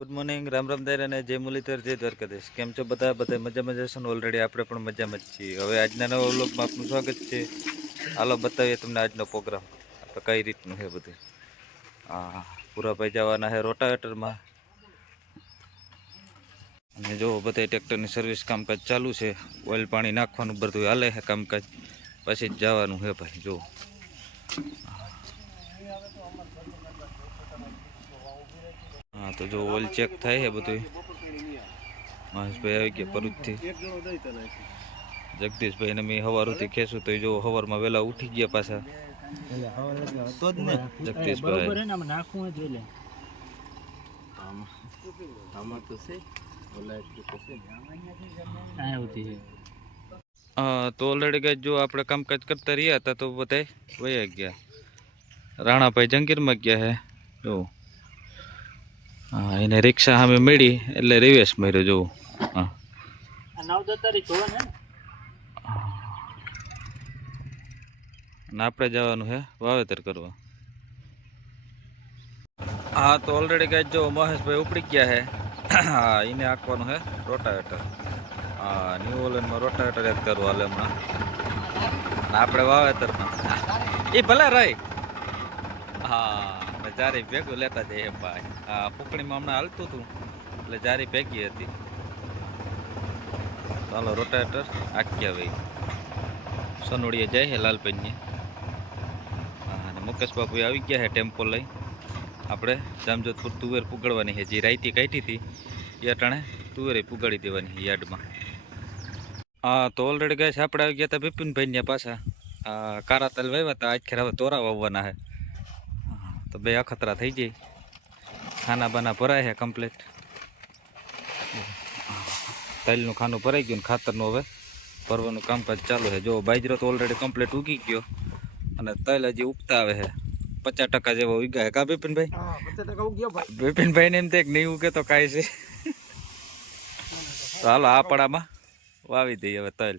Good morning Ram Ram દાયર અને જય મુરલીધર, જય દ્વારકાધીશ. કેમ છો બધા? બધા મજા મજા છો ને? ઓલરેડી આપણે પણ મજામાં જ છીએ. હવે આજના નવા વ્લોગમાં આપનું સ્વાગત છે. હાલો, બતાવીએ તમને આજનો પ્રોગ્રામ. આપણે કઈ રીતનું છે બધું? હા પૂરાભાઈ જવાના છે રોટાવેટરમાં. અને જો બધા ટ્રેક્ટરની સર્વિસ કામકાજ ચાલુ છે. ઓઇલ પાણી નાખવાનું બધું હાલે છે કામકાજ. પછી જ જવાનું છે ભાઈ જો હા તો જો ઓઇલ ચેક થાય છે બધું મહેશભાઈ આવી ગયા ભરૂચથી. જગદીશભાઈ ને મેં હવારુથી ખેંચું તો જો હવારમાં વહેલા ઉઠી ગયા પાછા. જગદીશભાઈ. હા તો ઓલરેડી કઈ જો આપણે કામકાજ કરતા રહ્યા હતા તો બધા વયા ગયા. રાણાભાઈ જંગીરમાં ગયા હે. જો. હા એને રિક્ષા સામે મળી એટલે રિવેશ માર્યો જોવું હા. આપણે જવાનું છે વાવેતર કરવા. હા તો ઓલરેડી કઈ જો મહેશભાઈ ઉપડી ગયા છે હા એને આંકવાનું છે રોટાવેટર. હા ન્યુ ઓલેન્ડમાં રોટાવેટર એક કરવું હાલે હમણાં. આપણે વાવેતરમાં એ ભલે રહી હા. અને જારી ભેગું લેતા જઈએ ભાઈ. આ ફૂકણીમાં હમણાં હાલતું હતું, એટલે જારી ભેગી હતી. ચાલો રોટેટર આખ્યા ભાઈ સનોડીએ જાય છે લાલપેનની અને મુકેશ બાપુ આવી ગયા છે ટેમ્પો લઈ. આપણે જામજોધપુર તુવેર પુગાડવાની છે જે રાયતી કાઢી હતી, એ અટાણે તુવેરે પુગાડી દેવાની છે યાર્ડમાં. હા, તો ઓલરેડી ગયા છે આપણે આવી ગયા હતા બિપિનભાઈ ને પાછા. કારા તલ વાવ્યા હતા, આજ ખેર હવે તોરા વાવવાના છે તો બે અખતરા થઈ જાય ખાના બાના ભરાય છે કમ્પ્લીટ તલનું ખાનું ભરાઈ ગયું ને ખાતરનું હવે. ભરવાનું કામકાજ ચાલુ છે જો બાજરો તો ઓલરેડી કમ્પ્લીટ ઉગી ગયો અને તલ હજી ઉગતા આવે છે પચાસ ટકા જેવો ઉગ્યા હે. કા બિપિનભાઈ બિપિનભાઈ ને એમ તે કે નહીં ઉગે તો કાંઈ છે. તો હાલો આ પડામાં વાવી દઈએ હવે તલ.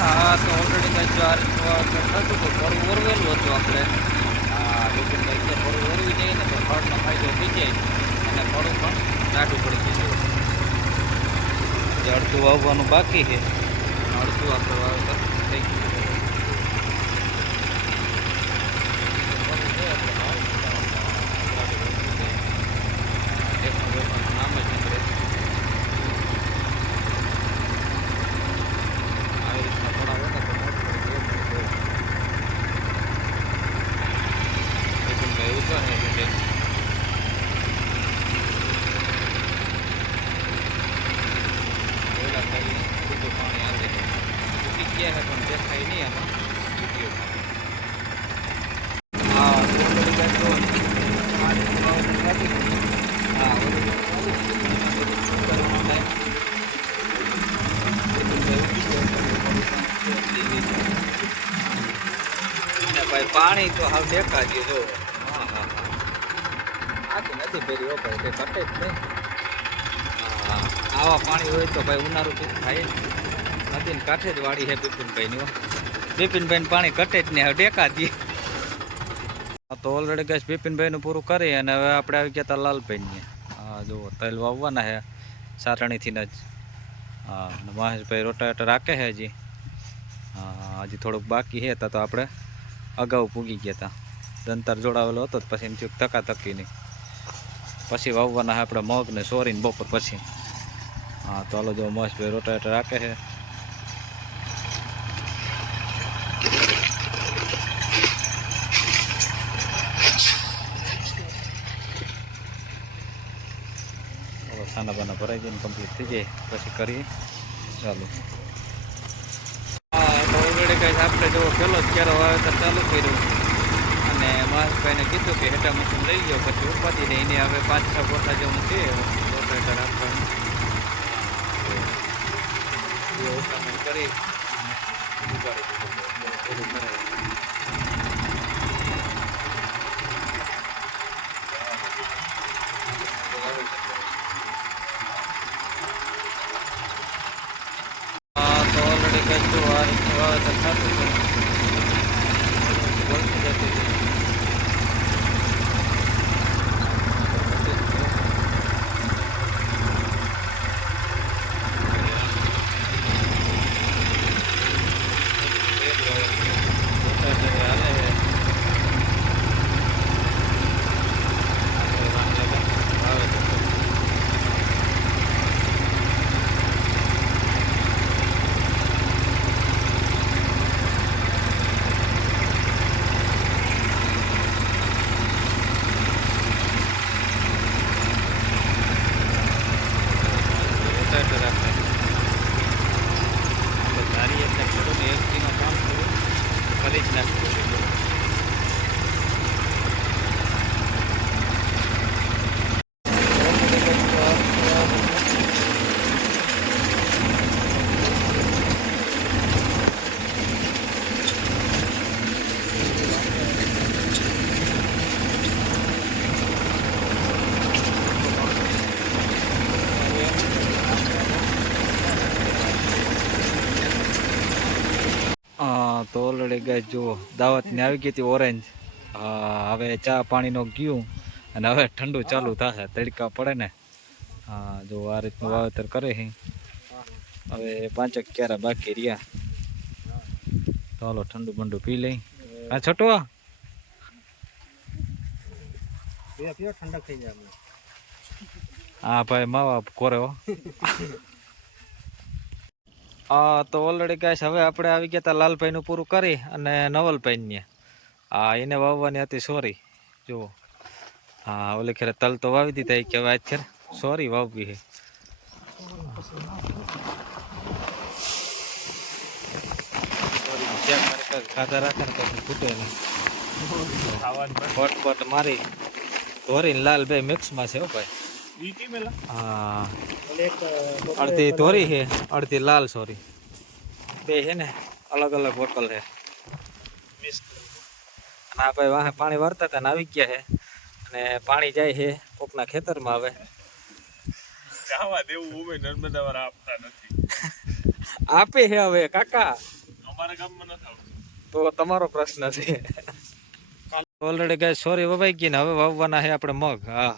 હા તો ઓલરેડી કઈ ચાર થતું તો થોડું ઓરવેલું હતું આપણે. આ બિપિનભાઈ કે થોડું ઓરવી જઈએ ને તો ફળનો ફાયદો થઈ જાય અને ફળું પણ નાટું પડી જાય જે અડધું વાવવાનું બાકી છે. અડધું આપણે વાવેતર થઈ ગયું નામ જ નથી રહેતું. આવી રીતના થોડા હોય ને તો મોટું પડી જાય. બિપિનભાઈ ઊભા છે એટલે ઓલા ખાલી સીધું પાણી આવે છે ઉગી ગયા છે પણ દેખાય નહીં ઓલરેડી ભાઈ પાણી તો હાલ દેખા ગયું જો. હા નથી ભેરી હો, ભાઈ કટે જ નહીં. આવા પાણી હોય તો ભાઈ ઉનાળું થાય. નદીને કાંઠે જ વાડી છે બિપિનભાઈની બિપિનભાઈને પાણી કટે જ નહીં, હવે ડેકા દઈએ તો ઓલરેડી ગેસ બિપિનભાઈનું પૂરું કરી અને હવે આપણે આવી ગયા હતા લાલભાઈને. હા, જુઓ, તલ વાવવાના છે સારણીથી જ. હા મહેશભાઈ રોટાવેટર રાખે છે હજી. હા, હજી થોડુંક બાકી છે તો આપણે અગાઉ પૂગી ગયા હતા દંતર જોડાવેલો હતો પછી એમ થયું કે ધક્કા ધક્કી નહીં. પછી વાવવાના આપણે મગ ને સોરીને બપોર પછી. હા, તો હાલો જો મહેશભાઈ રોટાવેટર રાખે છે ખાના બાના ભરાઈ જઈને કમ્પ્લીટ થઈ જાય. પછી કરીએ. ચાલો. તો ઓલરેડી કઈ આપણે જો પેલો જ ક્યારે વાવેતર ચાલુ કર્યું. અને મહેશભાઈને કીધું કે હેઠા મશીન લઈ ગયો પછી ઉપાધી ને એને હવે પાંચ છ ગોઠા જેવું છે કરી પૂરું કરાવી હા તો ઓલરેડી કંઈક જો આ રીતનું વાવેતર થતું હતું વળતી જતી હતી. હા તો ઓલરેડી ગાય જુઓ દાવતની આવી ગઈ હતી ઓરેન્જ હવે ચા પાણીનો ગયું અને હવે ઠંડુ ચાલુ થશે તડકા પડે ને. હા જો આ રીતનું વાવેતર કરે છે હવે પાંચેક ક્યારા બાકી રહ્યા. ચાલો ઠંડુ બંડુ પી લઈ. હા છોટો ઠંડક થઈ જાય હા ભાઈ માવા કોરે તો ઓલરેડી ગાઈસ હવે આપણે આવી ગયા હતા લાલભાઈનું પૂરું કરી અને નવલભાઈને. હા એને વાવવાની હતી સોરી જુઓ. હા ઓલી ખેર તલ તો વાવી દીધા એ કે હવે આજ ખેર સોરી વાવવી છે ખાતા રાખે ને પછી ફૂટે નહીં. પટ પોટ મારી. ધોરીને લાલભાઈ મિક્સમાં છે હો ભાઈ. હા. અડધી ધોરી છે અડધી લાલ સોરી. બે છે ને અલગ અલગ બોટલ છે. અને આ ભાઈ વાહે પાણી વારતા હતા ને આવી ગયા છે. અને પાણી જાય છે કોકના ખેતરમાં આવે જાવા દેવું ઉમે નર્મદા વાળા આપતા નથી. આપે છે હવે કાકા. અમારા ગામમાં નથી આવતું. તો તમારો પ્રશ્ન છે. ઓલરેડી ગાય સોરી વવાઈ ગઈ ને હવે વાવવાના છે આપણે મગ હા.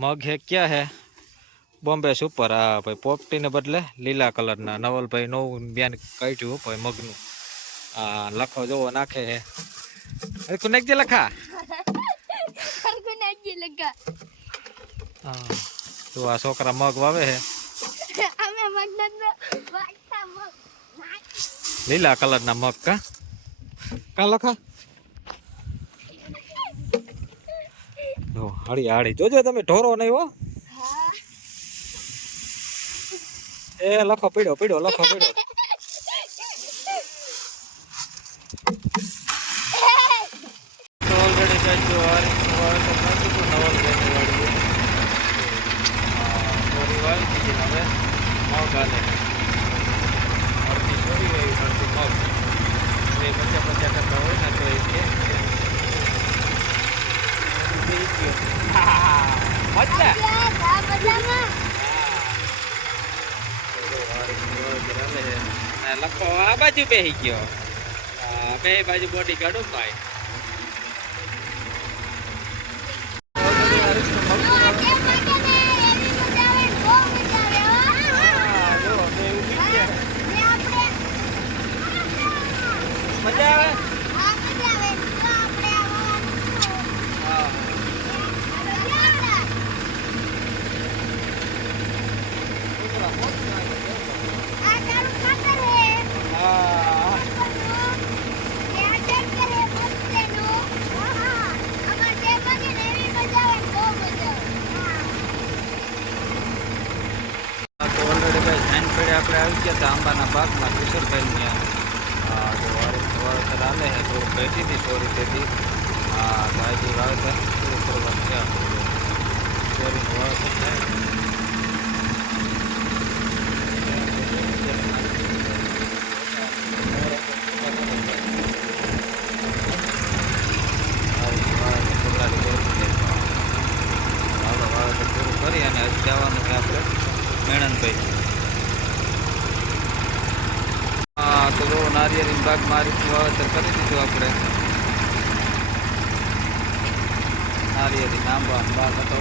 મગ હે ક્યાં હે? બોમ્બે સુપર હા ભાઈ પોપટીને બદલે લીલા કલરના. નવલભાઈ નવું બેન કાઢ્યું ભાઈ મગનું. હા લખો જોવો નાખે હે. અરે નાખજે લખા. lega. હા. તો આ છોકરા મગ વાવે હે. લીલા કલરના મગ કા? કા લખા? જો હાડી હાડી જોજો તમે ઢોરો નહીં હો. એ લખો પીડો પીડો લખો પીડો તો ઓલરેડી કઈ જો આ રીતનું વાવેતર નાખ્યું હતું નવલભાઈની વાડીએ. આ ચોરી વાવી દીધી ને હવે મગ આલે અડધી ચોરી હોય અડધી મગ એ પચાસ પચાસ ટકા હોય ને તો એ કે બેસી ગયો. મજા Ya, sama sama. લખો આ બાજુ બેસી ગયો. બે બાજુ બોડી કાઢો ભાઈ મજા આવે હા હા હા, તો ઓલરેડી ભાઈ સાઈન પેડે આપણે આવી ગયા હતા આંબાના બાગમાં કિશોરભાઈ હા તો વાવેતર આવે છે, તો બેઠી હતી ચોરી તેથી. તો આજે વાવેતર પૂરું કરવાનું છે ચોરીનું વાવેતર થાય હાલો વાવેતર પૂરું કરી અને હજી જવાનું છે આપણે મેણનભાઈ હા તો જો નારિયેળી બાગમાં આ રીતનું વાવેતર કરી દીધું આપણે નારિયેળી આંબા બાગ હતો.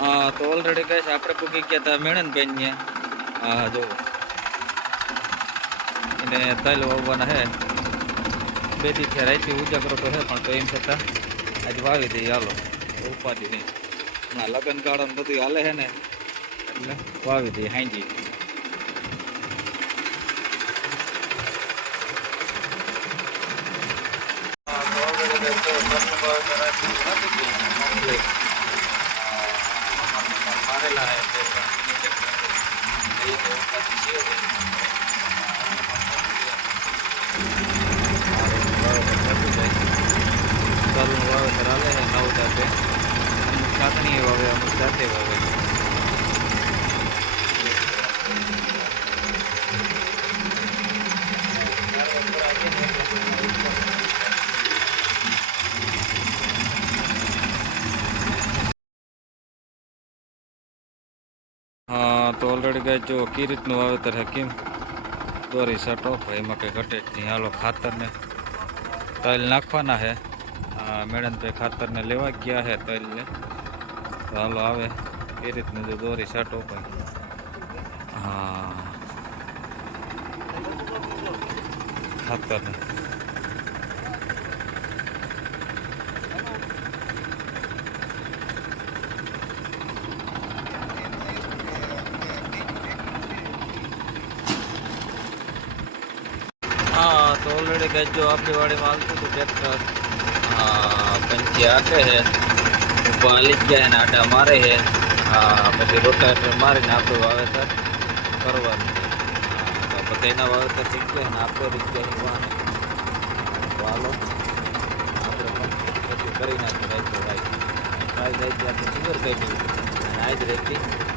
હા, તો ઓલરેડી કહે છે, આપણે પૂકી ગયા હતા મેણનબેન ને હા, જો. એને તલ વાવવાના હે. બે દી થયા રાઈથી ઉજાગરો તો હે, પણ તો એમ છતાં આજે વાવી દઈએ, હાલો. ઉપાધિ નહીં. ના લગ્ન ગાળો ને બધું હાલે છે ને, એટલે વાવી દઈએ, હાંજી. તલનું વાવેતર હાલે છે નવ જાતે અમુક છાતણી વાવે અમુક જાતે વાવે હા હા તો ઓલરેડી ગાય, જો કઈ રીતનું વાવેતર છે કેમ? દોરી સટો એમાં કંઈ ઘટે નહીં. હાલો, ખાતરને તલ નાખવાના છે મેડમભાઈ ખાતરને લેવા ગયા છે તલને. તો હાલો, આવે. એ રીતનું જો દોરી સટો ભાઈ. હા. ખાતરને હા ઓલરેડી જો આપણી વાડીમાં આવતું હતું ટ્રેક્ટર પંચી હાકે છે હાલી ગયા અને આટા મારે છે પછી રોટાવેટર મારીને આપણું વાવેતર કરવાનું તો બધાના વાવેતર થઈ ગયા અને રીત ગયા વાહને આપણે પણ કરી નાખ્યું રાખ્યું ભાઈ કાલ જાય આપણે સુગર અને આજ રહેતી